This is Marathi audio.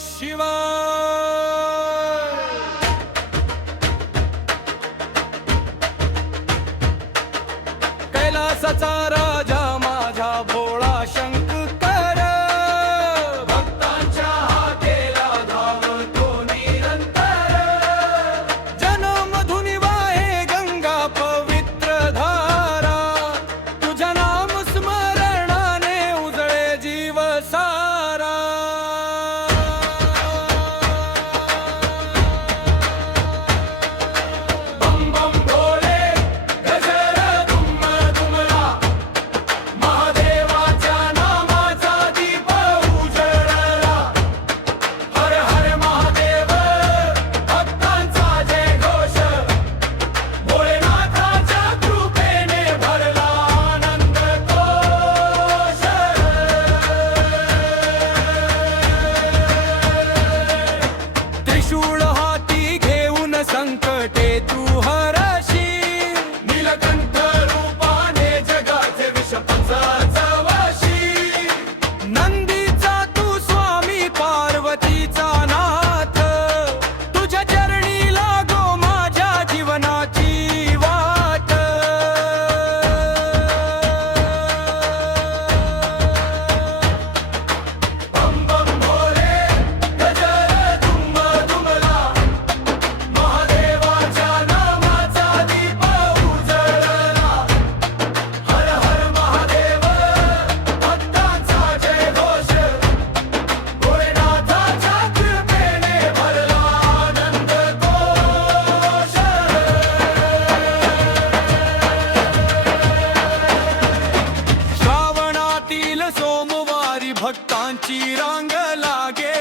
शिवाय। कैलासाचा राजा माझा भोळा शंकर, भक्तांच्या हाकेला धावतो निरंतर। जन्मधुनी वाहे गंगा पवित्र धारा, तुझ्या नाम स्मरणाने उजळे जीव सारा। बम बम भोले गजर दुम दुमला, महादेवाच्या नामाचा दीप उजळला। हर हर महादेव भक्तांचा जय घोष, भोलेनाथाच्या कृपेने भरला आनंद कोश। त्रिशूळ हाती घेऊन संकटे तू हरशी, नीलकंठ रूपाने जगाचे विष पचवशी। नंदीचा तू स्वामी पार्वतीचा नाथ, तुझ्या चरणी लागो माझ्या जीवनाची वाट। बम बम भोले गजर दुम दुमला, महादेवाच्या नामाचा दीप उजळला। हर हर महादेव भक्तांचा जय घोष, भोलेनाथाच्या कृपेने भरला आनंद कोश। श्रावणातील सोमवारी भक्तांची रांग लागे,